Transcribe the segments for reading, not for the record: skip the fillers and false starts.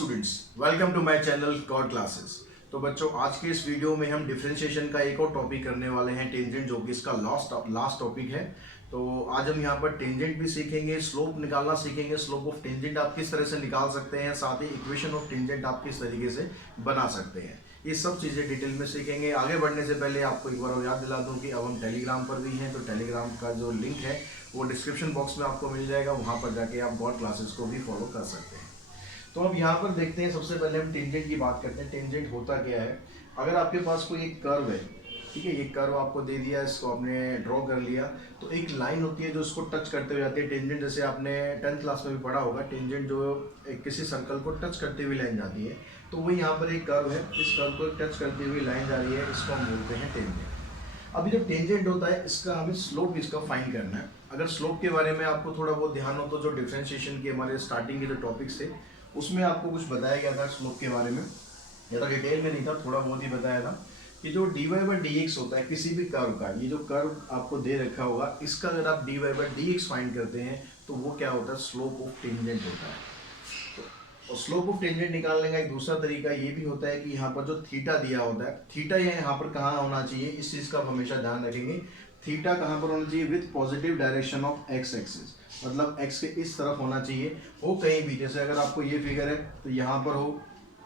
Students, welcome to my channel God classes. तो बच्चों, आज के इस वीडियो में हम डिफरेंशिएशन का एक और टॉपिक करने वाले हैं, टेंजेंट, जो कि इसका लास्ट टॉपिक है। तो आज हम यहाँ पर टेंजेंट भी सीखेंगे, स्लोप निकालना सीखेंगे, स्लोप ऑफ टेंजेंट आप किस तरह से निकाल सकते हैं, साथ ही इक्वेशन ऑफ टेंजेंट आप किस तरीके से बना सकते हैं। ये सब चीज़ें डिटेल में सीखेंगे। आगे बढ़ने से पहले आपको एक बार याद दिला दूँ कि अब हम टेलीग्राम पर भी हैं, तो टेलीग्राम का जो लिंक है वो डिस्क्रिप्शन बॉक्स में आपको मिल जाएगा। वहाँ पर जाके आप गॉड क्लासेस को भी फॉलो कर सकते हैं। तो अब यहाँ पर देखते हैं, सबसे पहले हम टेंजेंट की बात करते हैं। टेंजेंट होता क्या है? अगर आपके पास कोई एक कर्व है, ठीक है, ये कर्व आपको दे दिया, इसको आपने ड्रॉ कर लिया, तो एक लाइन होती है जो इसको टच करते हुए जाती है। टेंजेंट जैसे आपने 10th क्लास में भी पढ़ा होगा, टेंजेंट जो एक किसी सर्कल को टच करते हुए लाइन जाती है, तो वही यहाँ पर एक कर्व है, इस कर्व को टच करते हुए लाइन जा रही है, इसको हम बोलते हैं टेंजेंट। अभी जब टेंजेंट होता है, इसका हमें स्लोप इसका फाइंड करना है। अगर स्लोप के बारे में आपको थोड़ा बहुत ध्यान हो, तो जो डिफरेंशिएशन के हमारे स्टार्टिंग के जो टॉपिक्स थे उसमें आपको कुछ बताया गया था स्लोप के बारे में, ज़्यादा डिटेल में नहीं था, थोड़ा बहुत ही बताया था कि जो D Y by D x होता है किसी भी कर्व का, ये जो कर्व आपको दे रखा होगा, इसका अगर आप d Y by D x find करते हैं तो वो क्या होता है? स्लोप ऑफ टेंजेंट होता है। तो स्लोप ऑफ टेंजेंट निकालने का एक दूसरा तरीका ये भी होता है कि यहाँ पर जो थीटा दिया होता है, थीटा यहाँ पर कहाँ होना चाहिए, इस चीज़ का आप हमेशा ध्यान रखेंगे। थीटा कहाँ पर होना चाहिए? With positive direction of x axis, मतलब एक्स के इस तरफ होना चाहिए। हो कहीं भी, जैसे अगर आपको ये फिगर है तो यहाँ पर हो,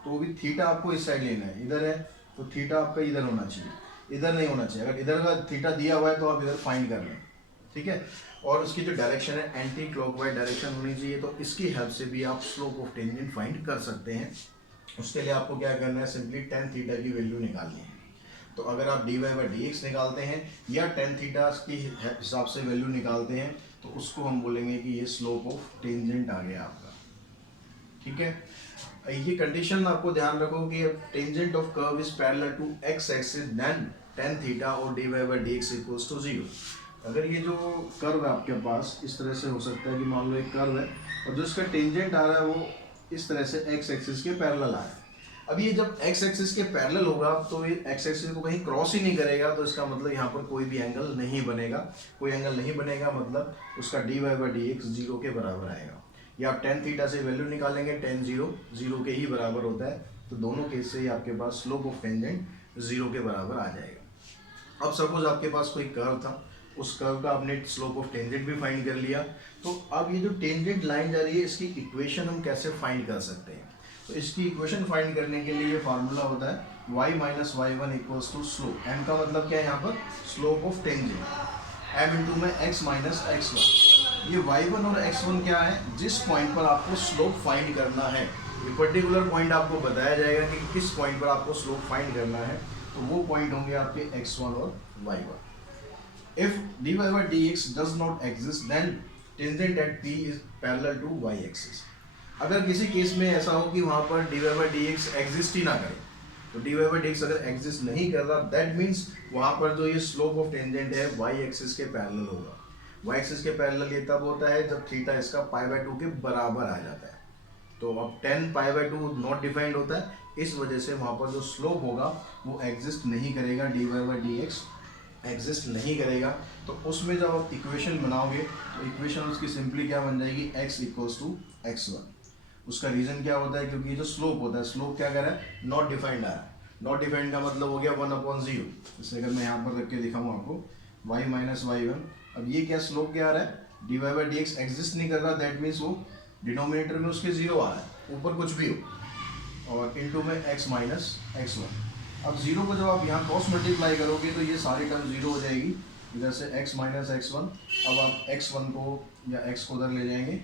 तो भी थीटा आपको इस साइड लेना है। इधर है तो थीटा आपका इधर होना चाहिए, इधर नहीं होना चाहिए। अगर इधर का थीटा दिया हुआ है तो आप इधर फाइंड कर लें, ठीक है। और उसकी जो डायरेक्शन है एंटी क्लॉकवाइज डायरेक्शन होनी चाहिए, तो इसकी हेल्प से भी आप स्लोप ऑफ टेंजेंट फाइंड कर सकते हैं। उसके लिए आपको क्या करना है? सिंपली टेन थीटा की वैल्यू निकालनी है। तो अगर आप d Y by D x निकालते हैं या टेन थीटा की हिसाब से वैल्यू निकालते हैं, तो उसको हम बोलेंगे कि ये स्लोप ऑफ टेंजेंट आ गया आपका, ठीक है। ये कंडीशन आपको ध्यान रखो कि tangent of curve is parallel to x axis then tan theta और d Y by D x equals to 0। अगर ये जो कर्व है आपके पास, इस तरह से हो सकता है कि मान लो एक कर्व है और जो इसका टेंजेंट आ रहा है वो इस तरह से एक्स एक्सिस के पैरेलल आ रहा है। अब ये जब एक्स एक्सिस के पैरेलल होगा तो ये एक्स एक्सिस को कहीं क्रॉस ही नहीं करेगा, तो इसका मतलब यहाँ पर कोई भी एंगल नहीं बनेगा। कोई एंगल नहीं बनेगा मतलब उसका d Y by D x 0 के बराबर आएगा। या आप टेन थीटा से वैल्यू निकालेंगे, टेन 0 के ही बराबर होता है, तो दोनों केस से ही आपके पास स्लोप ऑफ टेंजेंट 0 के बराबर आ जाएगा। अब सपोज आपके पास कोई कर्व था, उस कर्व का आपने स्लोप ऑफ टेंजेंट भी फाइंड कर लिया, तो अब ये जो टेंजेंट लाइन जा रही है, इसकी इक्वेशन हम कैसे फाइंड कर सकते हैं? तो इसकी इक्वेशन फाइंड करने के लिए ये फार्मूला होता है y minus y one equals to slope. m का मतलब क्या है यहाँ पर? Slope of tangent, m into में x माइनस एक्स वन। ये y1 और x1 क्या है? जिस पॉइंट पर आपको स्लोप फाइंड करना है, ये पर्टिकुलर पॉइंट आपको बताया जाएगा कि किस पॉइंट पर आपको स्लोप फाइंड करना है, तो वो पॉइंट होंगे आपके x1 और y1। If dy by dx does not exist, then tangent at P is parallel to y axis। अगर किसी केस में ऐसा हो कि वहाँ पर dy by dx एग्जिस्ट ही ना करे, तो dy by dx अगर एग्जिस्ट नहीं कर रहा, दैट मीन्स वहाँ पर जो ये स्लोप ऑफ टेंजेंट है y एक्सिस के पैरेलल होगा। y एक्सिस के पैरेलल ये तब होता है जब थीटा इसका π/2 के बराबर आ जाता है। तो अब tan π/2 नॉट डिफाइंड होता है, इस वजह से वहाँ पर जो स्लोप होगा वो एग्जिस्ट नहीं करेगा, dy by dx एग्जिस्ट नहीं करेगा। तो उसमें जब आप इक्वेशन बनाओगे तो इक्वेशन उसकी सिंपली क्या बन जाएगी? x equals to x1। उसका रीज़न क्या होता है? क्योंकि ये जो स्लोप होता है, स्लोप क्या कर रहा है? नॉट डिफाइंड आ रहा है। नॉट डिफाइंड का मतलब हो गया 1/0। जैसे अगर मैं यहाँ पर रख के दिखाऊँ आपको y माइनस वाई वन, अब ये क्या स्लोप क्या आ रहा है? D Y by D x exist नहीं कर रहा, दैट मीन्स वो डिनोमिनेटर में उसके 0 आ रहा है, ऊपर कुछ भी हो, और इनटू में x माइनस एक्स वन। अब 0 को जब आप यहाँ क्रॉस मल्टीप्लाई करोगे तो ये सारी टर्म 0 हो जाएगी, इधर से x माइनस एक्स वन। अब आप x1 को या x को उधर ले जाएंगे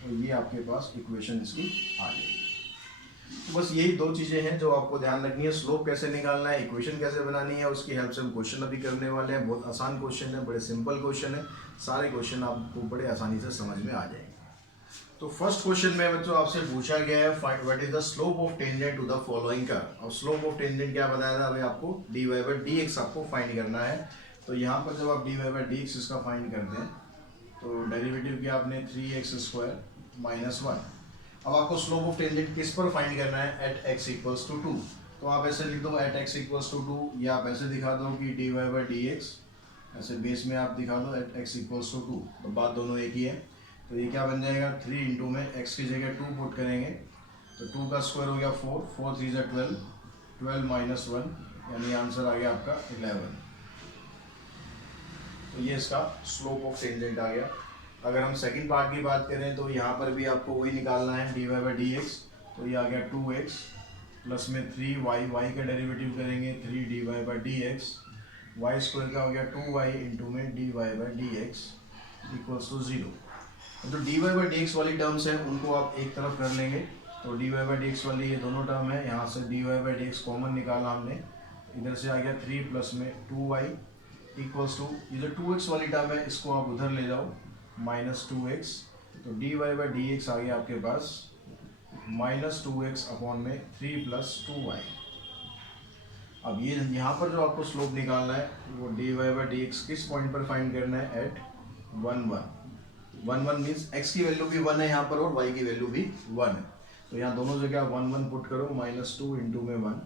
तो ये आपके पास इक्वेशन इसकी आ जाएगी। तो बस यही दो चीज़ें हैं जो आपको ध्यान रखनी है। स्लोप कैसे निकालना है, इक्वेशन कैसे बनानी है, उसकी हेल्प से हम क्वेश्चन अभी करने वाले हैं। बहुत आसान क्वेश्चन है, बड़े सिंपल क्वेश्चन है, सारे क्वेश्चन आपको बड़े आसानी से समझ में आ जाएंगे। तो फर्स्ट क्वेश्चन में बच्चों आपसे पूछा गया है, find what is the slope of tangent to the following curve. और स्लोप ऑफ टेंजेंट क्या बताया था? अभी आपको d Y by D x आपको फाइंड करना है। तो यहाँ पर जब आप d Y by D x इसका फाइंड करते हैं तो डेरिवेटिव किया आपने 3x² माइनस 1। अब आपको स्लोप ऑफ टेंजेंट किस पर फाइंड करना है? At x equals to 2। तो आप ऐसे लिख दो एट x इक्वल्स टू 2, या आप ऐसे दिखा दो कि d Y by D x, ऐसे बेस में आप दिखा दो एट x इक्वल्स टू 2, तो बात दोनों एक ही है। तो ये क्या बन जाएगा? 3 इंटू में x की जगह 2 पुट करेंगे तो 2 का स्क्वायर हो गया 4, 4 3 जा 12, 12 माइनस 1 यानी आंसर आ गया आपका 11। तो ये इसका स्लोप ऑफ टेंजेंट आ गया। अगर हम सेकंड पार्ट की बात करें तो यहाँ पर भी आपको वही निकालना है, dy बाई डी एक्स। तो ये आ गया 2x प्लस में 3y, y का डेरिवेटिव करेंगे 3dy by D x, y square का हो गया 2y इंटू में dy by D x equals to 0। तो dy बाई डी एक्स वाली टर्म्स है उनको आप एक तरफ कर लेंगे। तो dy बाई डी एक्स वाली ये दोनों टर्म है, यहाँ से dy by D x common निकाला हमने, इधर से आ गया 3 प्लस में 2y इक्वल्स टू ये जो 2x वाली टर्म है इसको आप उधर ले जाओ माइनस 2x। तो dy बाई डी एक्स आ गया आपके पास माइनस 2x अपॉन में 3 प्लस 2y। अब ये यहाँ पर जो आपको स्लोप निकालना है वो dy बाई डी एक्स किस पॉइंट पर फाइंड करना है, एट 1 1 1 1 मीन्स x की वैल्यू भी 1 है यहाँ पर और y की वैल्यू भी 1 है। तो यहाँ दोनों जगह 1 1 पुट करो, माइनस 2 इंटू में 1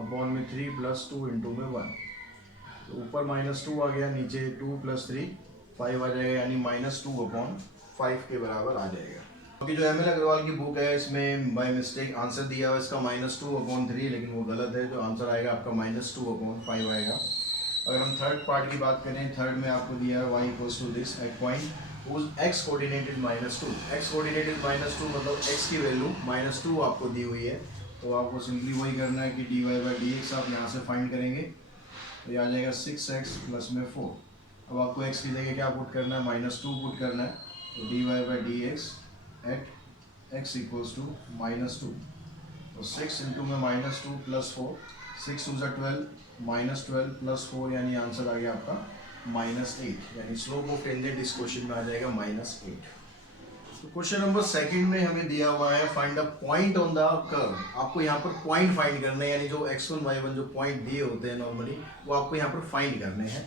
अपॉन में 3 प्लस 2 इंटू में 1। तो ऊपर माइनस 2 आ गया, नीचे 2 प्लस 3 5 आ जाएगा, यानी माइनस 2 अपॉन 5 के बराबर आ जाएगा। क्योंकि जो एम एल अग्रवाल की बुक है इसमें बाय मिस्टेक आंसर दिया हुआ है इसका -2 अपॉन 3, लेकिन वो गलत है। जो आंसर आएगा आपका -2 अपॉन 5 आएगा। अगर हम थर्ड पार्ट की बात करें, थर्ड में आपको दिया है y equals to this at point whose x coordinated -2, x coordinated -2 मतलब x की वैल्यू -2 आपको दी हुई है। तो आपको सिंपली वही करना है कि dy बाई डी एक्स आप यहाँ से फाइंड करेंगे, तो ये आ जाएगा 6x प्लस में 4। अब आपको x की जगह क्या पुट करना है, -2 पुट करना है। तो dy by D x at x equals to -2। तो 6 इंटू में -2 प्लस 4, 6 टू 12 -12 प्लस 4 यानी आंसर आ गया आपका -8, यानी स्लोप ऑफ टेंजेंट इस क्वेश्चन में आ जाएगा -8। तो क्वेश्चन नंबर सेकंड में हमें दिया हुआ है find a point on the curve. आपको यहाँ पर पॉइंट फाइंड करने हैं, यानी जो x1 y1 जो पॉइंट दिए होते हैं नॉर्मली वो आपको यहाँ पर फाइंड करने हैं।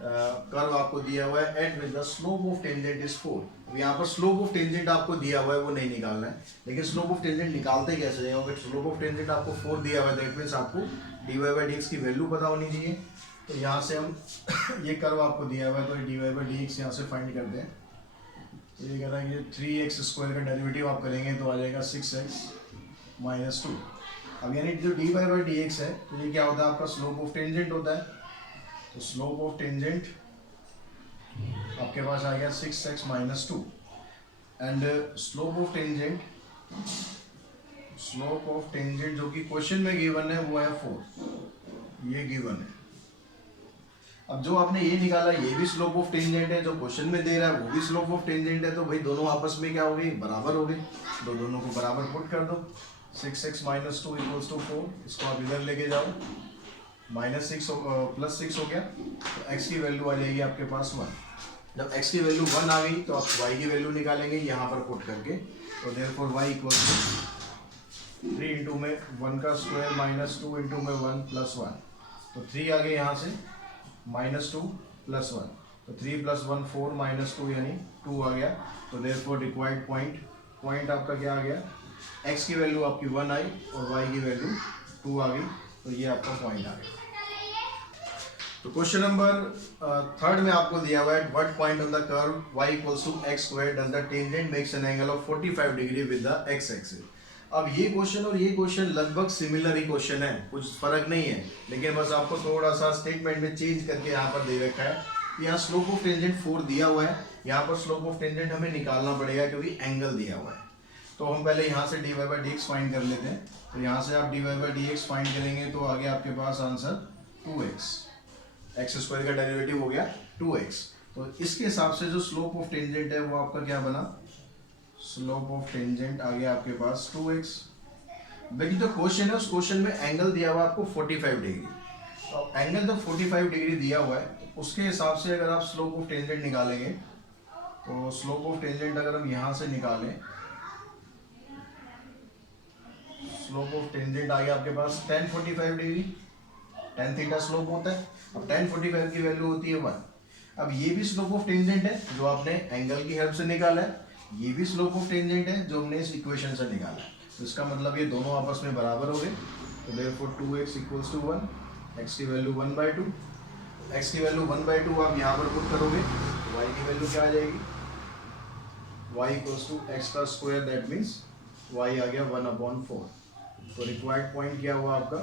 कर्व आपको दिया हुआ है at with the slope of tangent is 4। यहाँ पर स्लोप ऑफ टेंजेंट आपको दिया हुआ है वो नहीं निकालना है, लेकिन स्लोप ऑफ टेंजेंट निकालते कैसे हैं। अगर स्लोप ऑफ टेंजेंट आपको 4 दिया हुआ है दैट मीन्स आपको dy बाई डी एक्स की वैल्यू पता होनी चाहिए। तो यहाँ से हम ये कर्व आपको दिया हुआ है तो dy बाई डी एक्स यहाँ से फाइंड करते हैं। तो ये कह रहा है कि 3x स्क्वायर का डेरिवेटिव आप करेंगे तो आ जाएगा 6x माइनस 2। अब यानी जो dy बाई डी एक्स है तो ये क्या होता है, आपका स्लोप ऑफ टेंजेंट होता है। तो स्लोप ऑफ टेंजेंट आपके पास आ गया 6x minus 2 and slope of tangent जो कि क्वेश्चन में गिवन है वो है 4, ये गिवन है। अब जो आपने ये निकाला ये भी स्लोप ऑफ टेंजेंट है, जो क्वेश्चन में दे रहा है वो भी स्लोप ऑफ टेंजेंट है। तो भाई दोनों आपस में क्या हो गई, बराबर हो गई। तो दोनों को बराबर पुट कर दो, 6x माइनस 2 इक्वल्स टू 4, इसको आप इधर लेके जाओ, -6 प्लस 6 हो गया। तो x की वैल्यू आ जाएगी आपके पास 1। जब x की वैल्यू 1 आ गई तो आप y की वैल्यू निकालेंगे यहाँ पर पुट करके। तो therefore y equals to 3 into में 1 का स्क्वायर माइनस 2 इंटू में 1 प्लस 1। तो 3 आ गए यहाँ से, -2 प्लस 1। तो 3 प्लस 1 4 माइनस 2 यानी 2 आ गया। तो देयरफॉर रिक्वायर्ड पॉइंट आपका क्या आ गया, x की वैल्यू आपकी 1 आई और y की वैल्यू 2 आ गई। तो ये आपका पॉइंट आ गया। तो क्वेश्चन नंबर थर्ड में आपको दिया हुआ है what point on the curve y equals to x square does the tangent makes an angle of 45 degree with the x axis. अब ये क्वेश्चन और ये क्वेश्चन लगभग सिमिलर ही क्वेश्चन है, कुछ फर्क नहीं है, लेकिन बस आपको थोड़ा सा स्टेटमेंट में चेंज करके यहाँ पर दे रखा है। यहाँ स्लोप ऑफ टेंजेंट 4 दिया हुआ है, यहाँ पर स्लोप ऑफ टेंजेंट हमें निकालना पड़ेगा क्योंकि एंगल दिया हुआ है। तो हम पहले यहाँ से dy by D x find कर लेते हैं। तो यहाँ से आप dy by D x find करेंगे तो आगे आपके पास आंसर 2x, x स्क्वायर का डेरिवेटिव हो गया 2x। तो इसके हिसाब से जो स्लोप ऑफ टेंजेंट है वो आपका क्या बना, स्लोप ऑफ टेंजेंट आ गया आपके पास 2x। लेकिन जो क्वेश्चन है उस क्वेश्चन में एंगल दिया हुआ है आपको 45 डिग्री। तो एंगल जब 45 डिग्री दिया हुआ है उसके हिसाब से अगर आप स्लोप ऑफ टेंजेंट निकालेंगे तो स्लोप ऑफ टेंजेंट अगर हम यहाँ से निकालें, स्लोप ऑफ टेंजेंट आ गया आपके पास tan 45 degree, tan theta slope होता है। अब tan 45 की वैल्यू होती है 1। अब ये भी स्लोप ऑफ टेंजेंट है जो आपने एंगल की हेल्प से निकाला है, ये भी स्लोप ऑफ टेंजेंट है जो हमने इस इक्वेशन से निकाला है। तो इसका मतलब ये दोनों आपस में बराबर हो गए। तो therefore 2x equals to 1, x की वैल्यू 1/2, x की वैल्यू 1/2 आप यहाँ पर पुट करोगे तो y की वैल्यू क्या आ जाएगी, y इक्वल्स टू x का स्क्वायर दैट मीन्स y आ गया 1/4। तो रिक्वायर्ड पॉइंट क्या हुआ आपका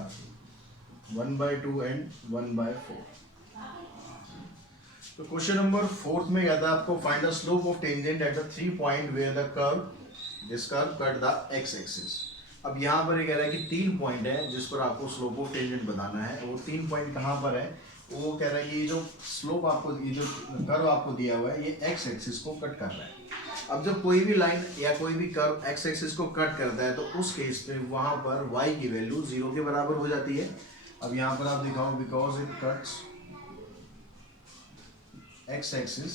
1/2 एंड 1/4। तो क्वेश्चन नंबर 4 में कहता है आपको find the slope of tangent at the 3 point where the curve this curve cut the x axis. अब यहाँ पर ये कह रहा है कि 3 पॉइंट है जिस पर आपको स्लोप ऑफ टेंजेंट बनाना है। वो 3 पॉइंट कहाँ पर है, वो कह रहा है कि ये जो स्लोप आपको, ये जो कर्व आपको दिया हुआ है ये x एक्सिस को कट कर रहा है। अब जब कोई भी लाइन या कोई भी कर्व x एक्सिस को कट करता है तो उस केस में वहां पर y की वैल्यू 0 के बराबर हो जाती है। अब यहाँ पर आप दिखाओ because it cuts x axis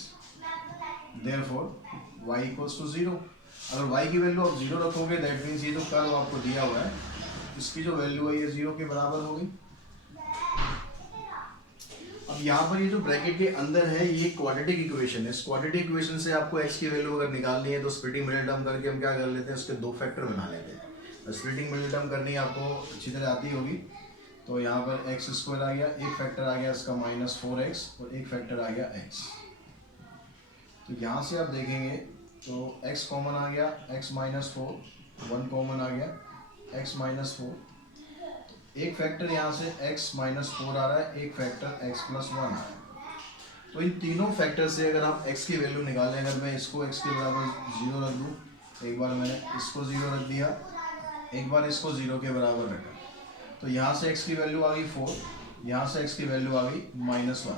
therefore y equals to 0। अगर y की वैल्यू आप 0 रखोगे दैट मीन्स ये जो कर्व आपको दिया हुआ है इसकी जो वैल्यू है ये 0 के बराबर होगी। अब यहाँ पर ये जो ब्रैकेट के अंदर है ये क्वाड्रेटिक इक्वेशन है। इस क्वाड्रेटिक इक्वेशन से आपको x की वैल्यू अगर निकालनी है तो स्प्लिटिंग मिडिल टर्म करके हम क्या कर लेते हैं, इसके 2 फैक्टर बना लेते हैं। स्प्लिटिंग मिडिल टर्म करनी आपको अच्छी तरह आती होगी। तो यहाँ पर x² आ गया, एक फैक्टर आ गया इसका -4x और एक फैक्टर आ गया x। तो यहाँ से आप देखेंगे तो x कॉमन आ गया, x-4, 1 कॉमन आ गया, x-4, एक फैक्टर यहाँ से x-4 आ रहा है, एक फैक्टर x+1 आ रहा है। तो इन तीनों फैक्टर से अगर आप x की वैल्यू निकालें, अगर मैं इसको x के बराबर 0 रख दूँ, एक बार मैंने इसको 0 रख दिया, एक बार इसको 0 के बराबर रखा, तो यहाँ से x की वैल्यू आ गई 4, यहाँ से x की वैल्यू आ गई -1।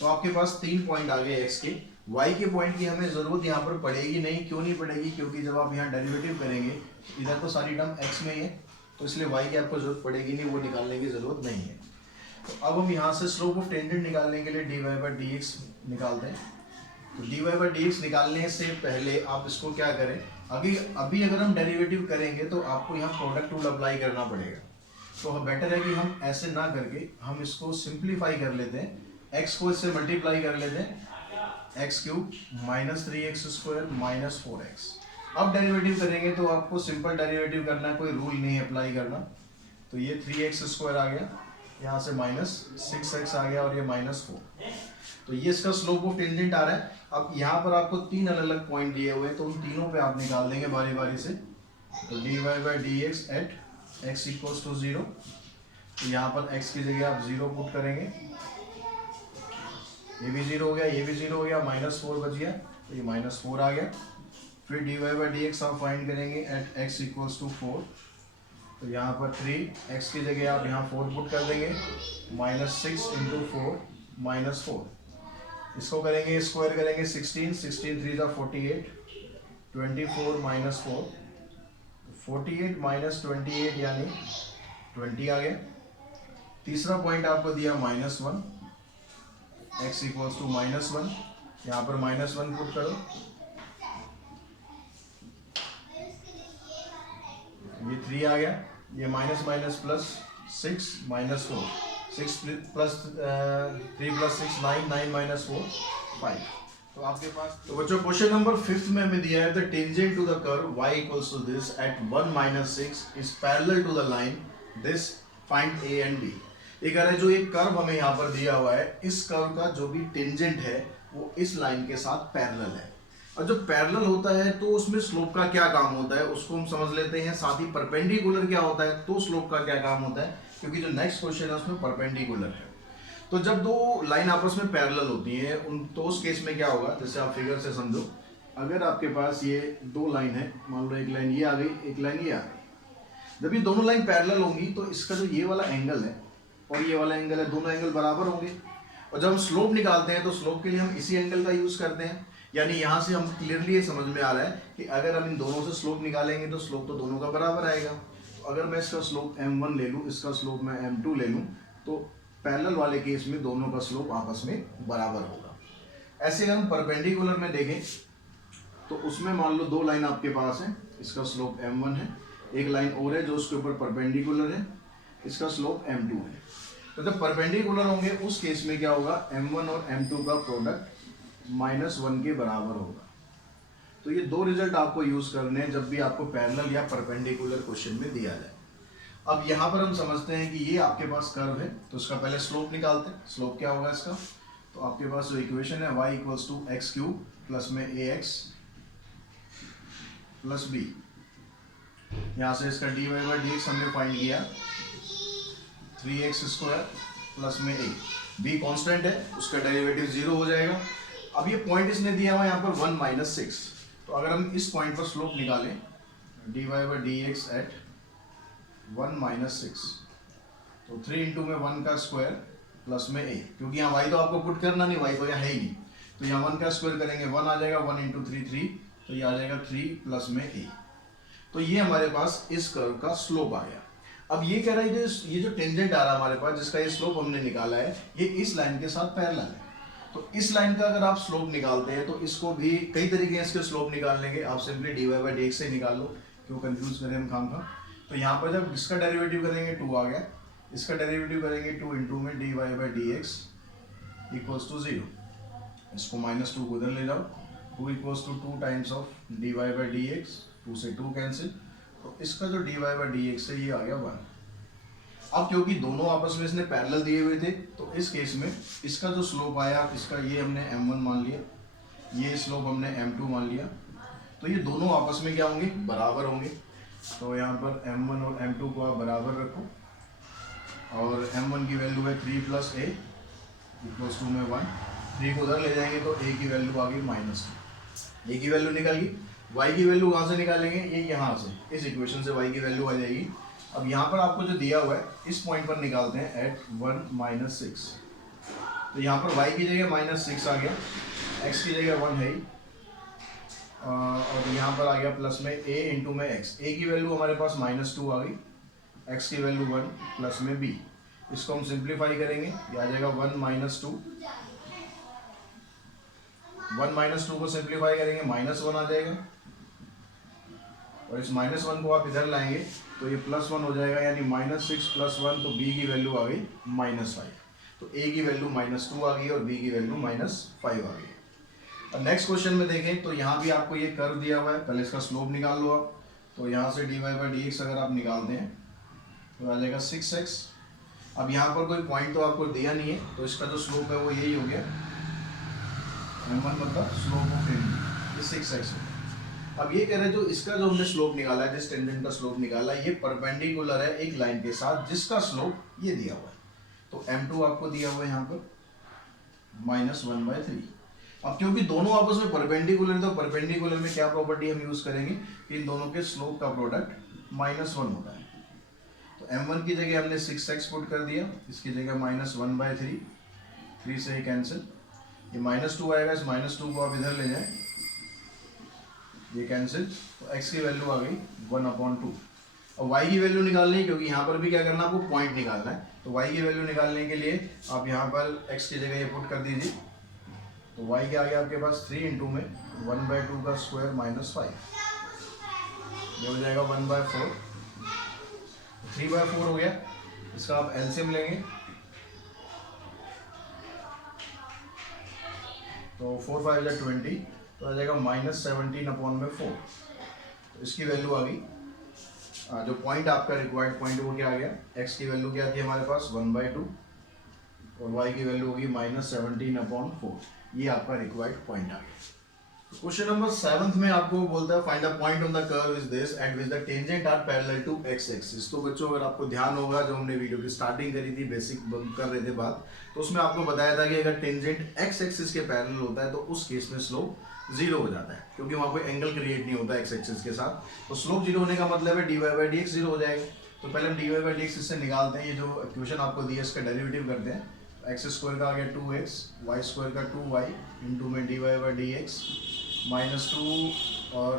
तो आपके पास 3 पॉइंट आ गए x के। y के पॉइंट की हमें ज़रूरत यहाँ पर पड़ेगी नहीं। क्यों नहीं पड़ेगी, क्योंकि जब आप यहाँ डेरिवेटिव करेंगे इधर तो सारी टर्म x में ही है, तो इसलिए y की आपको जरूरत पड़ेगी नहीं, वो निकालने की ज़रूरत नहीं है। तो अब हम यहाँ से स्लोप ऑफ टेंजेंट निकालने के लिए dy/dx निकालते हैं। तो dy/dx निकालने से पहले आप इसको क्या करें, अभी अगर हम डेरिवेटिव करेंगे तो आपको यहाँ प्रोडक्ट रूल अप्लाई करना पड़ेगा। तो बेटर है कि हम ऐसे ना करके हम इसको सिंप्लीफाई कर लेते हैं, x को इससे मल्टीप्लाई कर लेते हैं, x³ -3x² -4x। अब डेरिवेटिव करेंगे तो आपको सिंपल डेरिवेटिव करना है, कोई रूल नहीं अप्लाई करना। तो ये 3x² आ गया, यहाँ से -6x आ गया और ये -4। तो ये इसका स्लोप ऑफ टेंजेंट आ रहा है। अब यहाँ पर आपको 3 अलग अलग पॉइंट दिए हुए हैं, तो उन तीनों पे आप निकाल देंगे बारी बारी से। तो dy/dx eight x equals to 0। तो यहाँ पर x की जगह आप 0 पुट करेंगे, ये भी 0 हो गया, ये भी 0 हो गया, -4 बच गया, तो ये -4 आ गया। फिर dy/dx आप फाइंड करेंगे एट x इक्वल्स टू 4। तो यहाँ पर 3 x की जगह आप यहाँ 4 पुट कर देंगे, -6 × 4 -4। इसको करेंगे स्क्वायर करेंगे 16 3 × 48, 24 -4, 48 -28 यानी 20 आ गया। तीसरा पॉइंट आपको दिया -1, x इक्वल्स टू -1, यहाँ पर -1 पुट करो, ये 3 आ गया, ये माइनस प्लस 6 -4, 6 प्लस 3 + 6 9, 9 - 4 5। तो आपके पास, तो बच्चों क्वेश्चन नंबर 5 में हमें दिया है the tangent to the curve y equals to this at 1 - 6 is parallel to the line this, find a and b। ये कह रहा है जो एक कर्व हमें यहाँ पर दिया हुआ है, इस कर्व का जो भी टेंजेंट है वो इस लाइन के साथ पैरेलल है। और जब पैरेलल होता है तो उसमें स्लोप का क्या काम होता है उसको हम समझ लेते हैं। साथ ही परपेंडिकुलर क्या होता है तो स्लोप का क्या काम होता है, क्योंकि जो नेक्स्ट क्वेश्चन है उसमें परपेंडिकुलर है। तो जब दो लाइन आपस में पैरेलल होती है तो उस केस में क्या होगा, जैसे आप फिगर से समझो, अगर आपके पास ये 2 लाइन है, मान लो एक लाइन ये आ गई, एक लाइन ये आ गई। जब ये दोनों लाइन पैरेलल होंगी तो इसका जो ये वाला एंगल है और ये वाला एंगल है, दोनों एंगल बराबर होंगे। और जब हम स्लोप निकालते हैं तो स्लोप के लिए हम इसी एंगल का यूज करते हैं। यानी यहाँ से हम क्लियरली ये समझ में आ रहा है कि अगर हम इन दोनों से स्लोप निकालेंगे तो स्लोप तो दोनों का बराबर आएगा। तो अगर मैं इसका स्लोप m1 ले लूँ, इसका स्लोप मैं m2 ले लूँ, तो पैरेलल वाले केस में दोनों का स्लोप आपस में बराबर होगा। ऐसे हम परपेंडिकुलर में देखें तो उसमें मान लो 2 लाइन आपके पास है, इसका स्लोप m1 है, एक लाइन और है जो उसके ऊपर परपेंडिकुलर है, इसका स्लोप m2 है। तो जब परपेंडिकुलर होंगे उस केस में क्या होगा, m1 और m2 का प्रोडक्ट -1 के बराबर होगा। तो ये 2 रिजल्ट आपको यूज करने हैं जब भी आपको पैरेलल या परपेंडिकुलर क्वेश्चन में दिया जाए। अब यहाँ पर हम समझते हैं कि ये आपके पास कर्व है, तो इसका पहले स्लोप निकालते हैं। स्लोप क्या होगा इसका, तो आपके पास जो इक्वेशन है y equals to x³ plus में ax प्लस b। यहाँ से इसका dy बाई डी एक्स हमने फाइंड किया 3x² प्लस में a, b कांस्टेंट है, उसका डेरिवेटिव 0 हो जाएगा। अब ये पॉइंट इसने दिया हुआ यहाँ पर 1 माइनस 6, तो अगर हम इस पॉइंट पर स्लोप निकालें dy by D x at 1 minus 6, तो 3 इंटू में 1 का स्क्वायर प्लस में a, क्योंकि यहाँ y तो आपको पुट करना नहीं, y तो यहाँ है ही नहीं, तो यहाँ 1 का स्क्वायर करेंगे 1 आ जाएगा, 1 इंटू 3 तो ये आ जाएगा 3 प्लस में a। तो ये हमारे पास इस कर्व का स्लोप आ गया। अब ये कह रहा है ये जो टेंजेंट आ रहा है हमारे पास, जिसका ये स्लोप हमने निकाला है, ये इस लाइन के साथ पैरेलल है। तो इस लाइन का अगर आप स्लोप निकालते हैं तो इसको भी कई तरीके हैं इसके स्लोप निकालने के, आप simply dy by D x से निकाल लो, क्यों कंफ्यूज करें हम खाम खा। तो यहाँ पर जब इसका डेरिवेटिव करेंगे 2 आ गया, इसका डेरिवेटिव करेंगे 2 इंटू में dy by D x equals to 0, इसको -2 को उधर ले जाओ, 2 equals to 2 times of dy by D x, 2 से 2 कैंसिल, तो इसका जो dy बाई डी एक्स है ये आ गया 1। अब क्योंकि दोनों आपस में इसने पैरेलल दिए हुए थे, तो इस केस में इसका जो स्लोप आया, इसका ये हमने m1 मान लिया, ये स्लोप हमने m2 मान लिया, तो ये दोनों आपस में क्या होंगे, बराबर होंगे। तो यहाँ पर m1 और m2 को आप बराबर रखो, और m1 की वैल्यू है 3 प्लस a इक्वल्स टू में 1, 3 को उधर ले जाएंगे तो a की वैल्यू आ गई -2, a की वैल्यू निकल गई। y की वैल्यू कहाँ से निकालेंगे, ये यहाँ से, इस इक्वेशन से y की वैल्यू आ जाएगी। अब यहाँ पर आपको जो दिया हुआ है इस पॉइंट पर निकालते हैं एट 1 माइनस 6, तो यहाँ पर y की जगह -6 आ गया, x की जगह 1 है ही, और यहाँ पर आ गया प्लस में a इंटू में x, a की वैल्यू हमारे पास -2 आ गई, x की वैल्यू 1 प्लस में b, इसको हम सिंप्लीफाई करेंगे, ये आ जाएगा 1 माइनस 2, 1 माइनस 2 को सिंप्लीफाई करेंगे -1 आ जाएगा, और इस -1 को आप इधर लाएंगे तो ये +1 हो जाएगा, यानी -6 प्लस 1, तो b की वैल्यू आ गई -5, तो a की वैल्यू -2 आ गई और b की वैल्यू -5 आ गई। अब नेक्स्ट क्वेश्चन में देखें तो यहाँ भी आपको ये कर्व दिया हुआ है, पहले इसका स्लोप निकाल लो आप, तो यहाँ से dy बाई डी एक्स अगर आप निकालते हैं तो आ जाएगा 6x। अब यहाँ पर कोई पॉइंट तो आपको दिया नहीं है, तो इसका जो स्लोप है वो यही हो गया, m1 मतलब स्लोप ऑफ टेंजेंट, ये 6x है। अब ये कह रहे हैं जो इसका जो हमने स्लोप निकाला है, जिस टेंजेंट का स्लोप निकाला है, ये परपेंडिकुलर है एक लाइन के साथ जिसका स्लोप ये दिया हुआ है, तो m2 आपको दिया हुआ है यहाँ पर -1/3। अब क्योंकि दोनों आपस में परपेंडिकुलर है, तो परपेंडिकुलर में क्या प्रॉपर्टी हम यूज करेंगे कि इन दोनों के स्लोप का प्रोडक्ट -1 होता है, तो m1 की जगह हमने 6x पुट कर दिया, इसकी जगह -1/3, 3 से ही कैंसिल, ये -2 आएगा, इस -2 को आप इधर ले जाएं, ये कैंसिल, तो x की वैल्यू आ गई 1/2। अब y की वैल्यू निकालनी है, क्योंकि यहाँ पर भी क्या करना है, आपको पॉइंट निकालना है, तो y की वैल्यू निकालने के लिए आप यहाँ पर x की जगह ये पुट कर दीजिए, तो y क्या आ गया आपके पास 3 इंटू में 1/2 का स्क्वायर -5, ये हो जाएगा 1/4, 3/4 हो गया, इसका आप एलसीएम लेंगे तो 4 5 या 20, तो आ जाएगा -17/4, तो इसकी वैल्यू आ गई, जो पॉइंट आपका रिक्वायर्ड पॉइंट वो क्या आ गया, x की वैल्यू क्या थी हमारे पास 1/2 और y की वैल्यू होगी -17/4, ये आपका रिक्वायर्ड पॉइंट आ गया। क्वेश्चन नंबर 7 में आपको बोलता है find the point on the curve is this at which the tangent are parallel to x axis. तो बच्चों अगर आपको ध्यान होगा, जो हमने वीडियो की स्टार्टिंग करी थी, बेसिक कर रहे थे बात, तो उसमें आपको बताया था कि अगर टेंजेंट x एक्सिस के पैरेलल होता है तो उस केस में स्लोप 0 हो जाता है, क्योंकि वहाँ कोई एंगल क्रिएट नहीं होता x एक्सिस के साथ, तो स्लोप 0 होने का मतलब है dy बाई डी एक्स 0 हो जाएगा। तो पहले हम dy बाई डी एक्स इससे निकालते हैं, ये जो इक्वेशन आपको दी है इसका डेरिवेटिव करते हैं, एक्स स्क्वायर का आ गया 2x, वाई स्क्वायर का 2y इंटू में dy बाई डी एक्स -2 और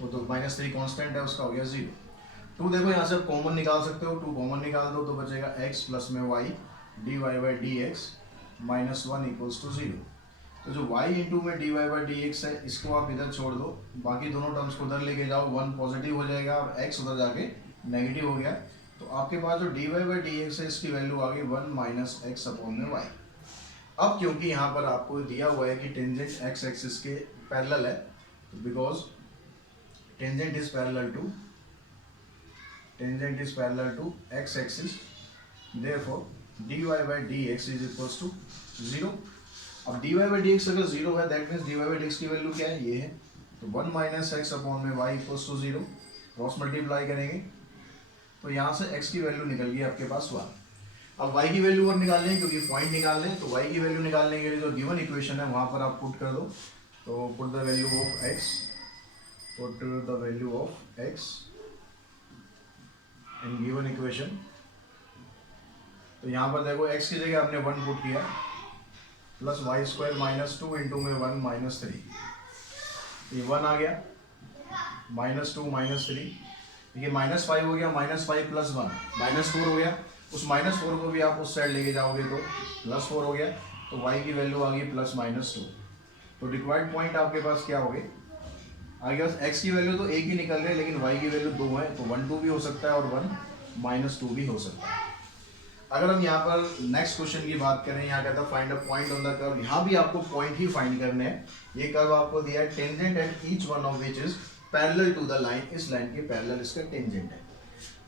वो तो -3 कांस्टेंट है, उसका हो गया 0। 2 देखो यहाँ से कॉमन निकाल सकते हो, 2 कॉमन निकाल दो तो बचेगा x प्लस में y dy by D x -1 equals to 0। तो जो y इंटू में dy बाई डी एक्स है, इसको आप इधर छोड़ दो, बाकी दोनों टर्म्स को उधर लेके जाओ, 1 पॉजिटिव हो जाएगा और x उधर जाके नेगेटिव हो गया, तो आपके पास जो dy बाई डी एक्स है इसकी वैल्यू आ गई 1 माइनस x अपॉन में y। अब क्योंकि यहाँ पर आपको दिया हुआ है कि टेंजेंट x एक्सिस के पैरेलल है, तो because tangent is parallel to x axis, therefore dy by D x is equals to 0। अब dy बाई डी एक्स अगर 0 है, that means dy by D x की वैल्यू क्या है, ये है, तो 1 माइनस x अपॉन में y equals to 0। Cross multiply करेंगे तो यहाँ से x की वैल्यू निकल गई आपके पास 1। अब y की वैल्यू और निकालनी है क्योंकि पॉइंट निकालने हैं, तो y की वैल्यू निकालने के लिए जो गिवन इक्वेशन है वहाँ पर आप पुट कर दो। तो put the value of x, put the value of x in given equation. तो यहाँ पर देखो x की जगह आपने 1 पुट किया plus y square minus 2 into में 1 माइनस 3, ये 1 आ गया, माइनस 2 माइनस 3, ये -5 हो गया, -5 प्लस 1 -4 हो गया। उस -4 को भी आप उस साइड लेके जाओगे तो +4 हो गया। तो y की वैल्यू आ गई +-2। तो रिक्वायर्ड पॉइंट आपके पास क्या हो गए, आगे बस x की वैल्यू तो एक ही निकल रही है लेकिन y की वैल्यू 2 है, तो 1 2 भी हो सकता है और 1 -2 भी हो सकता है। अगर हम यहाँ पर नेक्स्ट क्वेश्चन की बात करें, यहाँ कहता है find a point on the curve. यहाँ भी आपको पॉइंट ही फाइंड करने हैं। ये कर्व आपको दिया है, tangent at each one of which is parallel to the line, इस लाइन के पैरेलल इसका टेंजेंट है।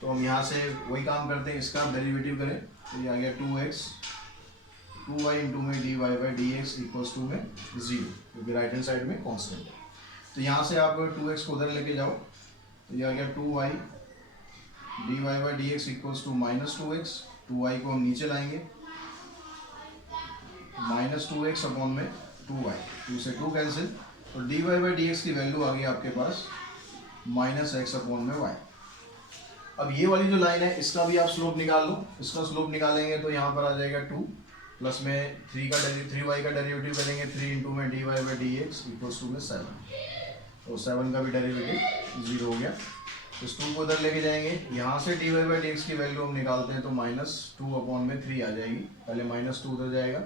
तो हम यहाँ से वही काम करते हैं, इसका डेरिवेटिव करें तो ये आ गया 2x 2y इंटू में dy by D x equals to में 0, क्योंकि राइट हैंड साइड में कॉन्स्टेंट है। तो यहाँ से आप 2x को उधर लेके जाओ तो ये आ गया 2y dy by D x equals to -2x, 2y को हम नीचे लाएंगे, -2x अपॉन में 2y, 2 से 2 कैंसिल, तो dy बाई डी एक्स की वैल्यू आ गई आपके पास -x अपॉन में y। अब ये वाली जो लाइन है इसका भी आप स्लोप निकाल लो। इसका स्लोप निकालेंगे तो यहाँ पर आ जाएगा 2 प्लस में 3y का डेरिवेटिव करेंगे, 3 इंटू में dy by D x equals to में 7, तो 7 का भी डेरिवेटिव 0 हो गया। इस 2 को उधर लेके जाएंगे, यहाँ से dy बाई डी एक्स की वैल्यू हम निकालते हैं तो -2 अपॉन में 3 आ जाएगी। पहले -2 उधर जाएगा,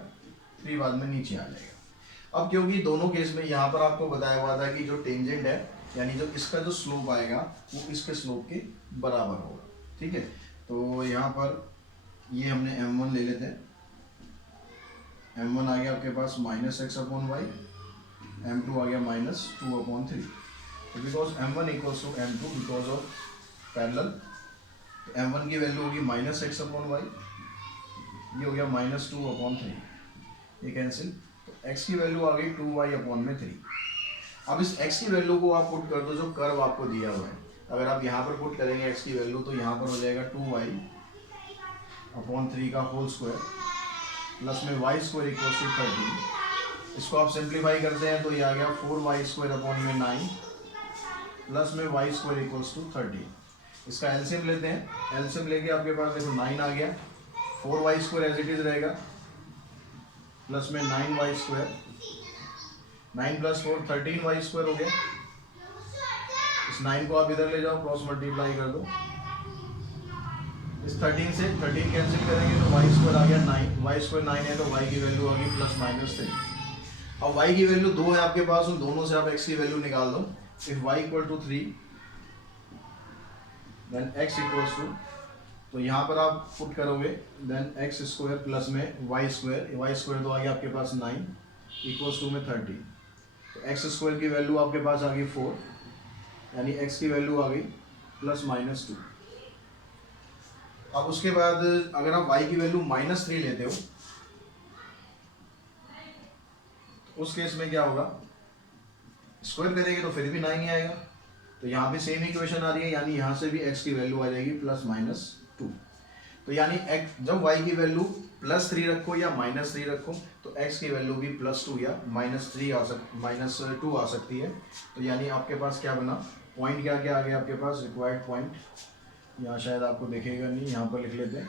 3 बाद में नीचे आ जाएगा। अब क्योंकि दोनों केस में यहाँ पर आपको बताया हुआ था कि जो टेंजेंट है यानी जो इसका जो स्लोप आएगा वो इसके स्लोप के बराबर होगा, ठीक है। तो यहाँ पर ये हमने m1 ले लेते हैं, m1 आ गया आपके पास -x अपॉन वाई, m2 आ गया -2 अपॉन 3। तो because m1 equals to m2 because of parallel, तो m1 की वैल्यू होगी -x अपॉन वाई, ये हो गया -2 अपॉन 3, ये कैंसिल, तो x की वैल्यू आ गई 2y अपॉन में 3। अब इस x की वैल्यू को आप पुट कर दो जो कर्व आपको दिया हुआ है। अगर आप यहाँ पर पुट करेंगे x की वैल्यू तो यहाँ पर हो जाएगा 2y अपॉन 3 का होल स्क्वायर प्लस में y स्क्वायर इक्वल्स टू 13। इसको आप सिंप्लीफाई करते हैं तो ये आ गया 4y स्क्वायर अपॉन में 9 प्लस में y स्क्वायर इक्वल्स टू 13। इसका एलसीएम लेते हैं, एलसीएम लेके आपके पास देखो 9 आ गया, 4y square as it is रहेगा प्लस में 9y square, 9 plus 4 13y square हो गया। इस 9 को आप इधर ले जाओ, क्रॉस मल्टीप्लाई कर दो, इस 13 से 13 कैंसिल करेंगे तो y स्क्वायर आ गया 9, y स्क्वायर 9 है तो y की वैल्यू आ गई +-3। अब y की वैल्यू 2 है आपके पास, उन दोनों से आप x की वैल्यू निकाल दो। If y equal to 3 then x equals to, तो यहाँ पर आप पुट करोगे देन x स्क्वायर प्लस में y स्क्वायर तो आ गया आपके पास 9 इक्वल्स टू में 30। तो x स्क्वायर की वैल्यू आपके पास आ गई 4, यानी x की वैल्यू आ गई +-2। अब उसके बाद अगर आप y की वैल्यू -3 लेते हो तो उस केस में क्या होगा, स्क्वायर करेंगे तो फिर भी 9 ही आएगा। तो यहाँ पे सेम इक्वेशन आ रही है, यानी यहाँ से भी x की वैल्यू आ जाएगी +-2। तो यानी जब y की वैल्यू +3 रखो या -3 रखो तो x की वैल्यू भी +2 या -2 आ सकती है। तो यानी आपके पास क्या बना, पॉइंट क्या क्या आ गया आपके पास, रिक्वायर्ड पॉइंट यहाँ शायद आपको दिखेगा नहीं, यहाँ पर लिख लेते हैं।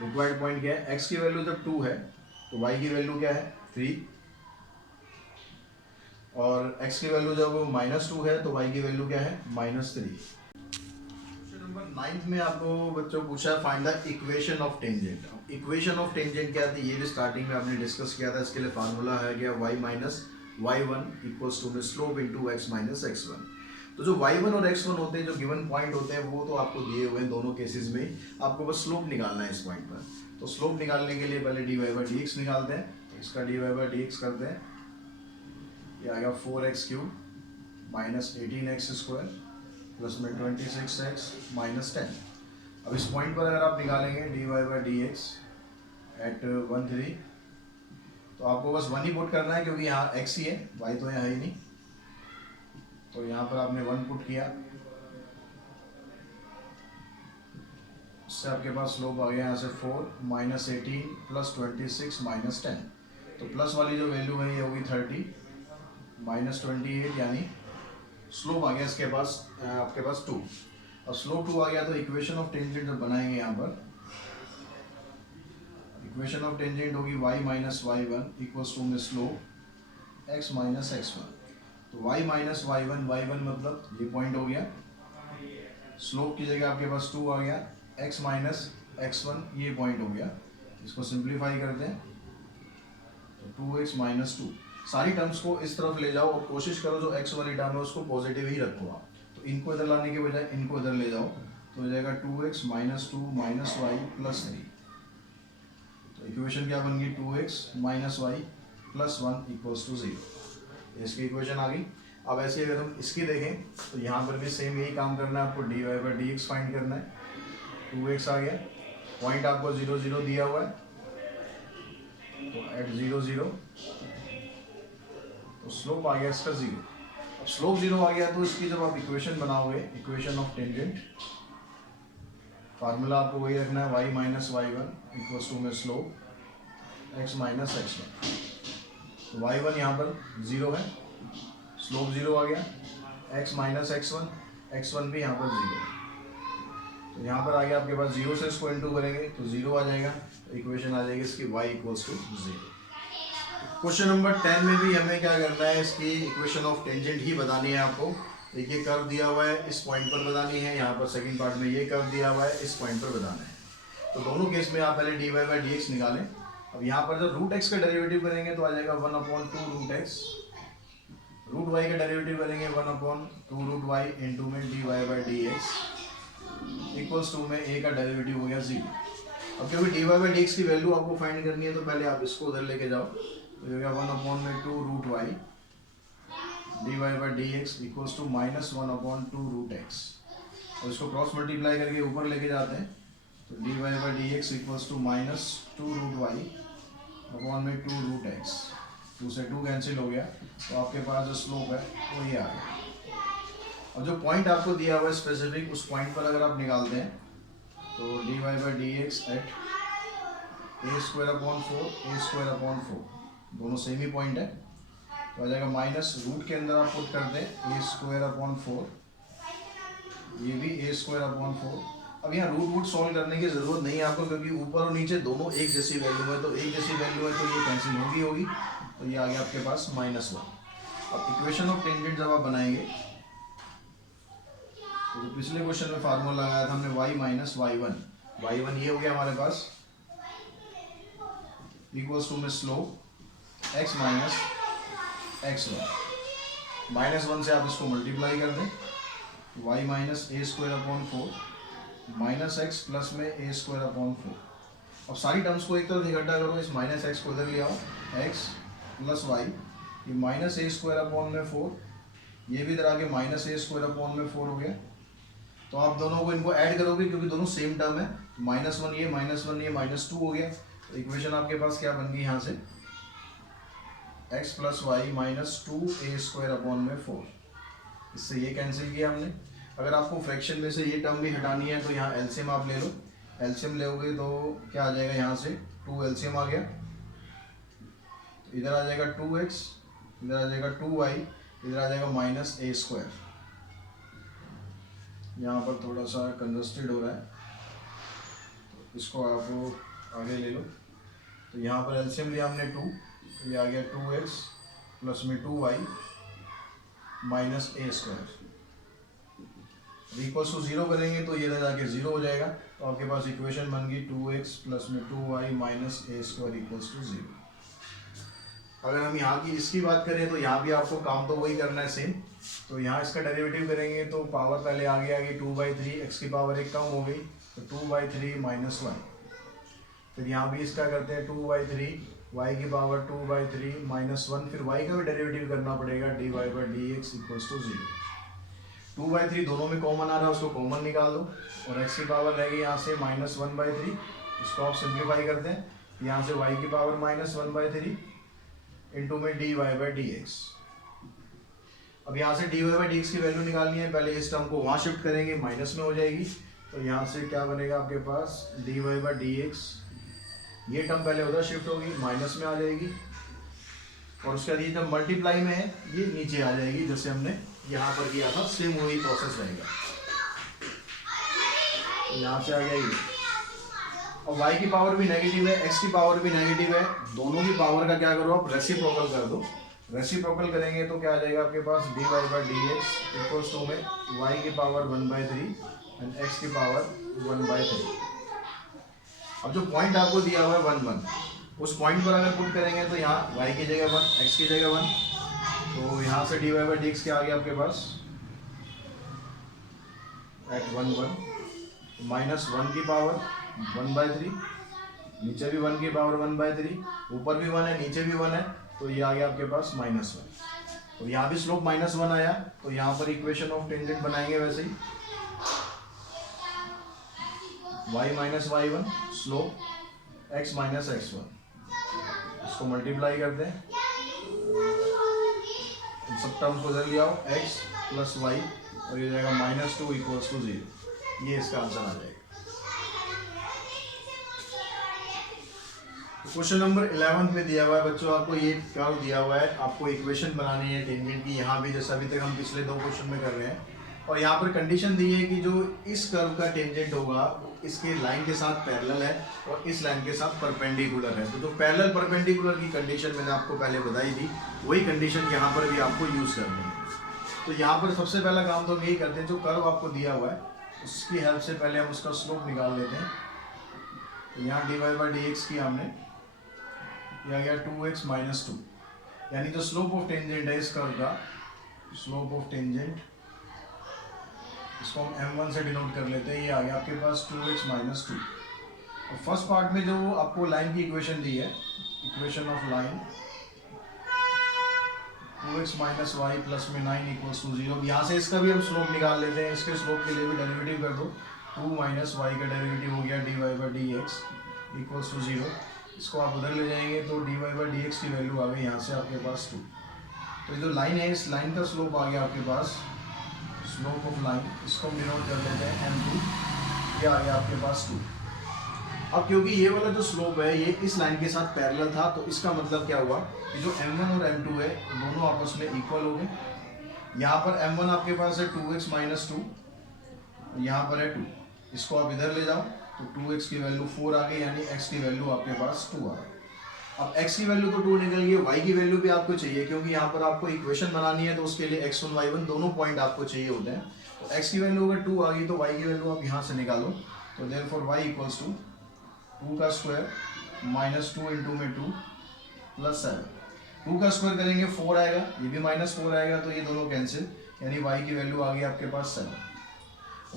रिक्वायर्ड पॉइंट क्या है, x की वैल्यू जब 2 है तो y की वैल्यू क्या है 3, और x की वैल्यू जब -2 है तो y की वैल्यू क्या है -3। नंबर 9 में आपको बच्चों पूछा है find the equation of tangent. Equation of tangent क्या थी ये भी स्टार्टिंग में आपने डिस्कस किया था। इसके लिए फार्मूला है क्या y minus y1 equals to में slope into x minus x1। तो जो y1 और x1 होते हैं, जो गिवन पॉइंट होते हैं, वो तो आपको दिए हुए हैं दोनों केसेस में, आपको बस स्लोप निकालना है इस पॉइंट पर। तो स्लोप निकालने के लिए पहले dy बाई डी एक्स निकालते हैं। तो इसका dy बाई डी एक्स करते हैं, ये आएगा 4x³ minus 18x square plus में 26x माइनस 10। अब इस पॉइंट पर अगर आप निकालेंगे dy by D x at 1 3, तो आपको बस 1 ही पुट करना है क्योंकि यहाँ x ही है, y तो यहाँ है ही नहीं। तो यहाँ पर आपने 1 पुट किया, इससे आपके पास स्लोप आ गया यहाँ से 4 माइनस 18 प्लस 26 माइनस 10। तो प्लस वाली जो वैल्यू है ये होगी 30 माइनस 28, यानी स्लोप आ गया इसके पास आपके पास 2। और स्लोप 2 आ गया तो इक्वेशन ऑफ टेंजेंट जब बनाएंगे यहाँ पर, इक्वेशन ऑफ टेंजेंट होगी y minus y1 equals to में स्लोप x माइनस x1। तो y माइनस y1 मतलब ये पॉइंट हो गया, स्लोप की जगह आपके पास 2 आ गया, x माइनस x1 ये पॉइंट हो गया। इसको सिंप्लीफाई करते हैं तो 2x माइनस 2। सारी टर्म्स को इस तरफ ले जाओ और कोशिश करो जो x वाली टर्म है उसको पॉजिटिव ही रखो आप। तो इनको इधर लाने के बजाय इनको इधर ले जाओ तो हो जाएगा 2x minus 2 minus y plus 3। तो इक्वेशन क्या बन गई 2x minus y plus 1 equals to 0। इसकी इक्वेशन आ गई। अब ऐसे अगर हम इसकी देखें तो यहाँ पर भी सेम यही काम करना है आपको, dy/dx फाइंड करना है। 2x आ गया, पॉइंट आपको 0 0 दिया हुआ है तो एट 0 0 तो स्लोप आ गया इसका 0। अब स्लोप 0 आ गया तो इसकी जब आप इक्वेशन बनाओगे, इक्वेशन ऑफ टेंजेंट, फार्मूला आपको वही रखना है y minus y1 equals to में स्लोप x माइनस x1। तो y1 यहाँ पर 0 है, स्लोप 0 आ गया, x माइनस x1 भी यहाँ पर 0 है। तो यहाँ पर आ गया आपके पास 0 से इसको इनटू करेंगे तो 0 आ जाएगा, तो इक्वेशन आ जाएगी इसकी y equals to 0। Question number 10 में भी हमें क्या करना है, इसकी इक्वेशन ऑफ टेंजेंट ही बतानी है आपको। देखिए कर्व दिया हुआ है, इस पॉइंट पर बतानी है, यहाँ पर सेकंड पार्ट में ये कर्व दिया हुआ है, इस पॉइंट पर बताना है। तो दोनों केस में आप पहले dy/dx निकालें। अब यहाँ पर जब रूट x का डेरिवेटिव करेंगे तो आ जाएगा 1/2 रूट x, रूट y का डेरिवेटिव करेंगे 1/2 रूट y इंटू में dy/dx इक्वल्स टू में a का डेरिवेटिव हो गया 0। अब क्योंकि dy/dx की वैल्यू आपको फाइंड करनी है तो पहले आप इसको उधर लेके जाओ, तो हो गया 1/2 root y dy/dx equals to minus 1/2 root x। और इसको क्रॉस मल्टीप्लाई करके ऊपर लेके जाते हैं तो dy/dx equals to minus 2 root y upon में 2 रूट x। 2 से 2 कैंसिल हो गया तो आपके पास जो स्लोप है वो ये आ गया। और जो पॉइंट आपको दिया हुआ है स्पेसिफिक, उस पॉइंट पर अगर आप निकालते हैं तो dy/dx एट a²/4 दोनों सेम ही पॉइंट है, तो आ जाएगा माइनस रूट के अंदर आप पुट कर दें a²/4, ये भी a²/4। अब यहाँ रूट सॉल्व करने की ज़रूरत नहीं है आपको, क्योंकि ऊपर और नीचे दोनों एक जैसी वैल्यू है, तो एक जैसी वैल्यू है तो ये कैंसिल होगी, तो ये आ गया आपके पास -1। अब इक्वेशन ऑफ टेंजेंट जब आप बनाएंगे तो पिछले क्वेश्चन में फार्मूला लगाया था हमने y माइनस y1 ये हो गया हमारे पास इक्वल्स टू में स्लोप x माइनस x1। -1 से आप इसको मल्टीप्लाई कर दें, y minus a²/4 minus x plus में a²/4। अब सारी टर्म्स को एक तरफ इकट्ठा करो, इस माइनस x को इधर ले आओ, x प्लस y, ये माइनस a²/4, ये भी इधर आके माइनस a²/4 हो गया। तो आप दोनों को इनको ऐड करोगे क्योंकि दोनों सेम टर्म है, -1 ये -2 हो गया। तो इक्वेशन आपके पास क्या बन गई यहाँ से, x plus Y minus 2a²/4। इससे ये कैंसिल किया हमने। अगर आपको फ्रैक्शन में से ये टर्म भी हटानी है तो यहाँ एलसीएम आप ले लो, एलसीएम लोगे तो क्या आ जाएगा, यहाँ से 2 एलसीएम आ गया, इधर आ जाएगा 2x, इधर आ जाएगा 2y, इधर आ जाएगा -a²। यहाँ पर थोड़ा सा कंजस्टेड हो रहा है तो इसको आप आगे ले लो। तो यहाँ पर एलसीएम लिया हमने 2, तो ये आ गया 2x प्लस में 2y minus a²। Equals to 0 करेंगे तो ये जाके 0 हो जाएगा, तो आपके पास इक्वेशन बन गई 2x प्लस में 2y minus a² equals to 0। अगर हम यहाँ की इसकी बात करें तो यहाँ भी आपको काम तो वही करना है सेम। तो यहाँ इसका डेरिवेटिव करेंगे तो पावर पहले आगे आ गई 2/3, x की पावर 1 कम हो गई तो 2/3 माइनस 1। फिर यहाँ भी इसका करते हैं 2/3, y की पावर 2/3 माइनस 1, फिर y का भी डेरिवेटिव करना पड़ेगा dy/dx इक्वल्स टू 0। 2/3 दोनों में कॉमन आ रहा है, उसको कॉमन निकाल दो और x की पावर रहेगी यहाँ से -1/3, इसको आप सिंप्लीफाई करते हैं, यहाँ से y की पावर -1/3 इंटू में dy/dx। अब यहाँ से D Y by D x की वैल्यू निकालनी है, पहले इस टर्म को वहाँ शिफ्ट करेंगे, माइनस में हो जाएगी, तो यहाँ से क्या बनेगा आपके पास d Y by D x, ये टर्म पहले उधर शिफ्ट होगी, माइनस में आ जाएगी, और उसके बाद ये जब मल्टीप्लाई में है ये नीचे आ जाएगी, जैसे हमने यहाँ पर किया था, सेम वही प्रोसेस रहेगा। यहाँ से आ गया ये, और y की पावर भी नेगेटिव है, x की पावर भी नेगेटिव है, दोनों की पावर का क्या करो आप रेसिप्रोकल कर दो। रेसिप्रोकल करेंगे तो क्या आ जाएगा आपके पास d Y by D x equals to में y की पावर 1/3 एंड x की पावर 1/3। अब जो पॉइंट आपको दिया हुआ है 1 1, उस पॉइंट पर अगर पुट करेंगे तो यहाँ y की जगह 1, x की जगह 1, तो यहाँ से D Y by D X क्या आ गया आपके पास एट 1 1 माइनस 1 की पावर 1/3, नीचे भी 1 की पावर 1/3, ऊपर भी 1 है नीचे भी 1 है, तो ये आ गया आपके पास -1। तो यहाँ भी स्लोप -1 आया, तो यहाँ पर इक्वेशन ऑफ टेंजेंट बनाएंगे वैसे ही y minus y1 slope x minus x1, इसको मल्टीप्लाई करते हैं, इन सब टर्म्स को इधर ले आओ, x प्लस y, और ये जाएगा -2 इक्वल्स टू 0। ये इसका आंसर आ जाएगा। क्वेश्चन नंबर 11 में दिया हुआ है बच्चों, आपको ये कर्व दिया हुआ है, आपको इक्वेशन बनानी है टेंजेंट की, यहाँ भी जैसा अभी तक हम पिछले 2 क्वेश्चन में कर रहे हैं, और यहाँ पर कंडीशन दी है कि जो इस कर्व का टेंजेंट होगा इसके लाइन के साथ पैरेलल है और इस लाइन के साथ परपेंडिकुलर है। तो जो पैरेलल परपेंडिकुलर की कंडीशन मैंने आपको पहले बताई थी, वही कंडीशन यहाँ पर भी आपको यूज़ करनी है। तो यहाँ पर सबसे पहला काम तो हम यही करते हैं, जो कर्व आपको दिया हुआ है उसकी हेल्प से पहले हम उसका स्लोप निकाल लेते हैं। तो यहाँ D Y by D x की हमने यह गया 2x माइनस 2, यानी जो स्लोप ऑफ टेंजेंट है इस कर्व का, स्लोप ऑफ टेंजेंट, इसको हम m1 से डिनोट कर लेते हैं, ये आ गया आपके पास 2x माइनस 2। और फर्स्ट पार्ट में जो आपको लाइन की इक्वेशन दी है, equation of line 2x minus Y plus में 9 इक्वल्स टू 0, यहाँ से इसका भी हम स्लोप निकाल लेते हैं, इसके स्लोप के लिए भी डेरिवेटिव कर दो, 2 माइनस वाई का डेरिवेटिव हो गया D Y by D x equals to 0, इसको आप उधर ले जाएंगे तो D Y by D x की वैल्यू आ गई यहाँ से आपके पास 2। तो जो लाइन है इस लाइन का स्लोप आ गया आपके पास, स्लोप ऑफ लाइन, इसको हम डिनोट कर लेते हैं m2, ये आ गया आपके पास 2। अब क्योंकि ये वाला जो स्लोप है ये इस लाइन के साथ पैरेलल था, तो इसका मतलब क्या हुआ कि जो m1 और m2 है दोनों आपस में इक्वल हो गए। यहाँ पर m1 आपके पास है 2x माइनस 2, यहाँ पर है 2, इसको आप इधर ले जाओ तो 2x की वैल्यू 4 आ गई, यानी x की वैल्यू आपके पास 2 आ गई। अब x की वैल्यू तो 2 निकल गई, y की वैल्यू भी आपको चाहिए, क्योंकि यहाँ पर आपको इक्वेशन बनानी है तो उसके लिए x1 y1 दोनों पॉइंट आपको चाहिए होते हैं। तो x की वैल्यू अगर 2 आ गई तो y की वैल्यू आप यहाँ से निकालो, तो देयरफॉर y इक्वल्स टू 2 का स्क्वायर माइनस 2 इंटू में 2 प्लस 7, 2 का स्क्वायर करेंगे 4 आएगा, ये भी -4 आएगा, तो ये दोनों कैंसिल, यानी y की वैल्यू आ गई आपके पास 7।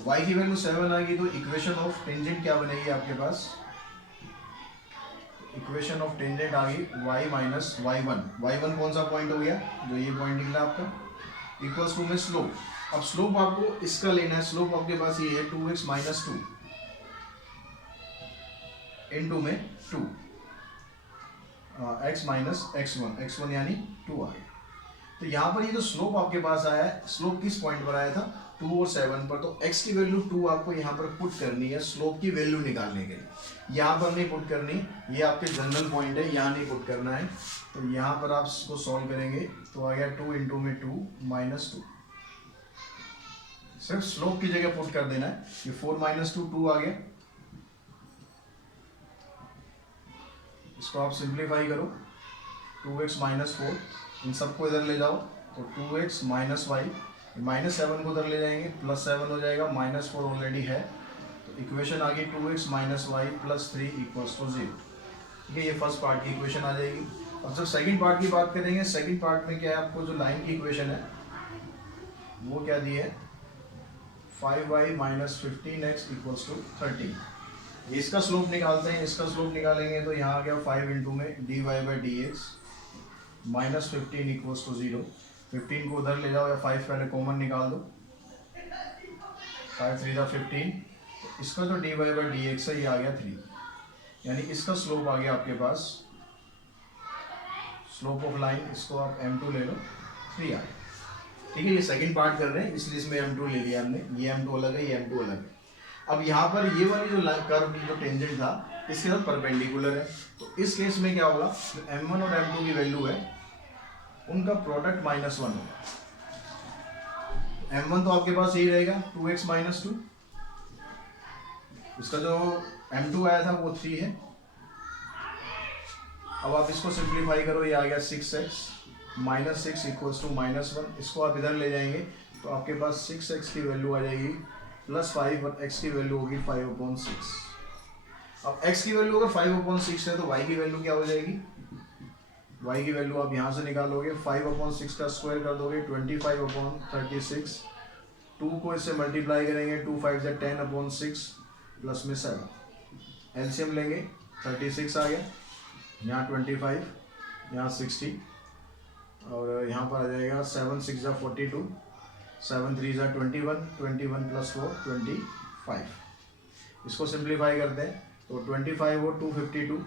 y की वैल्यू 7 आ गई तो इक्वेशन ऑफ टेंजेंट क्या बनेगी आपके पास, इक्वेशन ऑफ टेंजेंट आ गई y माइनस y1 कौन सा पॉइंट हो गया, जो ये पॉइंट निकला आपका, इक्वल्स टू में स्लोप। अब स्लोप आपको इसका लेना है, स्लोप आपके पास ये है 2x माइनस 2 इनटू में 2 x माइनस x1 यानी 2 आ गया। तो यहाँ पर ये जो स्लोप आपके पास आया है, स्लोप किस पॉइंट पर आया था 2 और 7 पर, तो x की वैल्यू 2 आपको यहाँ पर पुट करनी है स्लोप की वैल्यू निकालने के लिए। यहाँ पर नहीं पुट करनी, ये आपके जनरल पॉइंट है, यहाँ नहीं पुट करना है। तो यहाँ पर आप इसको सॉल्व करेंगे तो आ गया 2 इंटू में 2 माइनस 2, सिर्फ स्लोप की जगह पुट कर देना है, ये 4 माइनस 2 आ गया। इसको आप सिंप्लीफाई करो, 2x माइनस 4, इन सबको इधर ले जाओ तो 2x माइनस वाई, -7 को उधर ले जाएंगे, +7 हो जाएगा, -4 ऑलरेडी है, तो इक्वेशन आ गई 2x minus Y plus 3 equals to 0। ठीक है, ये फर्स्ट पार्ट की इक्वेशन आ जाएगी। अब जब सेकंड पार्ट की बात करेंगे, सेकंड पार्ट में क्या है, आपको जो लाइन की इक्वेशन है वो क्या दी है, 5y minus 15x equals to 13। इसका स्लोप निकालते हैं, इसका स्लोप निकालेंगे तो यहाँ आ गया 5 इंटू में D Y by D X minus 15 equals to 0। 15 को उधर ले जाओ या 5 पहले कॉमन निकाल दो, 5 3 15, इसका जो D Y by D x है ये आ गया 3, यानी इसका स्लोप आ गया आपके पास, स्लोप ऑफ लाइन, इसको आप m2 ले लो, 3 आ गया। ठीक है, ये सेकंड पार्ट कर रहे हैं इसलिए इसमें m2 ले लिया हमने, ये m2 अलग है, ये m2 अलग है। अब यहाँ पर ये वाली जो कर्व जो टेंजेंट था इसके साथ परपेंडिकुलर है, तो इस केस में क्या होगा, जो m1 और m2 की वैल्यू है उनका प्रोडक्ट -1 होगा। m1 तो आपके पास यही रहेगा 2x - 2, इसका जो m2 आया था वो 3 है। अब आप इसको सिंप्लीफाई करो, ये आ गया 6x - 6 = -1। इसको आप इधर ले जाएंगे तो आपके पास 6x की वैल्यू आ जाएगी +5 और x की वैल्यू होगी 5/6। अब x की वैल्यू अगर 5/6 है तो y की वैल्यू क्या हो जाएगी, y की वैल्यू आप यहाँ से निकालोगे, 5/6 का स्क्वायर कर दोगे 25/36, 2 को इससे मल्टीप्लाई करेंगे, 2 5 = 10/6 प्लस में 7, एलसीएम लेंगे 36 आ गया, यहाँ 25, यहाँ 60 और यहाँ पर आ जाएगा 7 6 = 42, 7 3 = 21, 21 + 4 25। इसको सिंप्लीफाई करते हैं तो 25 और 2 52,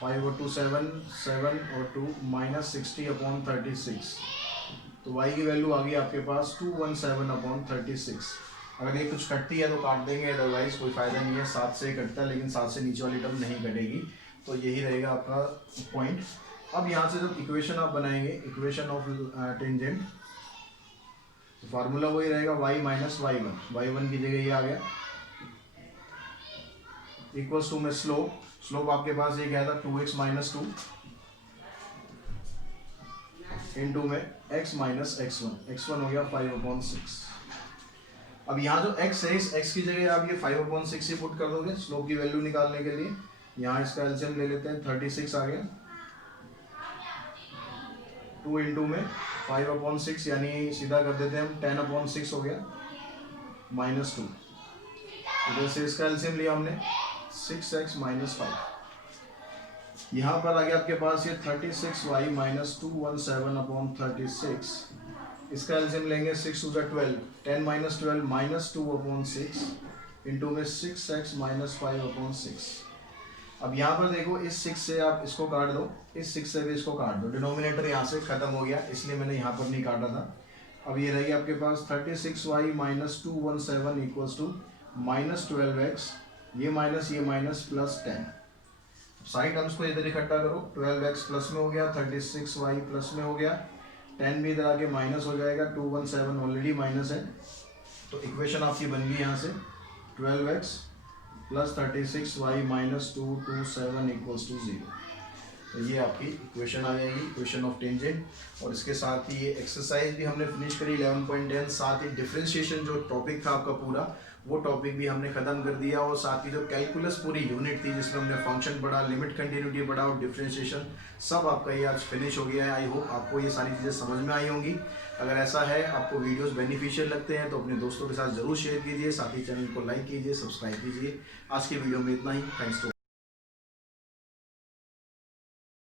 5 और 2 7, 7 और 2 -60/36, तो y की वैल्यू आ गई आपके पास 217/36। अगर ये कुछ कटती है तो काट देंगे, अदरवाइज कोई फ़ायदा नहीं है, 7 से कटता है लेकिन 7 से नीचे वाली टर्म नहीं कटेगी, तो यही रहेगा आपका पॉइंट। अब यहाँ से जब इक्वेशन आप बनाएंगे, इक्वेशन ऑफ टेंजेंट, तो फार्मूला वही रहेगा y - y1, y1 की जगह ये आ गया, इक्वल्स टू में स्लोप आपके पास ये क्या था 2x - 2 इनटू में x - x1 हो गया 5/6। अब यहाँ जो x है इस x की जगह आप ये 5/6 ही पुट कर दोगे स्लोप की वैल्यू निकालने के लिए। यहाँ इसका एलसीएम ले लेते हैं, 36 आ गया, 2 इंटू में 5/6 यानी सीधा कर देते हैं हम 10/6 हो गया -2। इधर से इसका एलसीएम लिया हमने 6x - 5, यहाँ पर आ गया आपके पास ये 36y - 217/36, इसका एलसीएम लेंगे 6 × 12, 10 - 12 -2/6 इंटू में 6x - 5/6। अब यहाँ पर देखो इस 6 से आप इसको काट दो, इस 6 से भी इसको काट दो, डिनोमिनेटर यहाँ से खत्म हो गया इसलिए मैंने यहाँ पर नहीं काटा था। अब ये रहेगी आपके पास 36y - 217 = -12x, ये माइनस +10, सारी टर्म्स को इधर इकट्ठा करो, 12x प्लस में हो गया, 36y प्लस में हो गया, 10 भी इधर आके माइनस हो जाएगा, 217 ऑलरेडी माइनस है, तो इक्वेशन आपकी बन गई यहाँ से 12x + 36y - 227 = 0। तो ये आपकी इक्वेशन आ जाएगी, इक्वेशन ऑफ टेंजेंट। और इसके साथ ही ये एक्सरसाइज भी हमने फिनिश करी 11.10, साथ ही डिफरेंशिएशन जो टॉपिक था आपका पूरा वो टॉपिक भी हमने खत्म कर दिया, और साथ ही जो कैलकुलस पूरी यूनिट थी जिसमें हमने फंक्शन पढ़ा, लिमिट कंटिन्यूटी पढ़ा और डिफरेंशिएशन, सब आपका ये आज फिनिश हो गया है। आई होप आपको ये सारी चीज़ें समझ में आई होंगी। अगर ऐसा है, आपको वीडियोस बेनिफिशियल लगते हैं तो अपने दोस्तों के साथ जरूर शेयर कीजिए, साथ ही चैनल को लाइक कीजिए, सब्सक्राइब कीजिए। आज की वीडियो में इतना ही, थैंक्स टू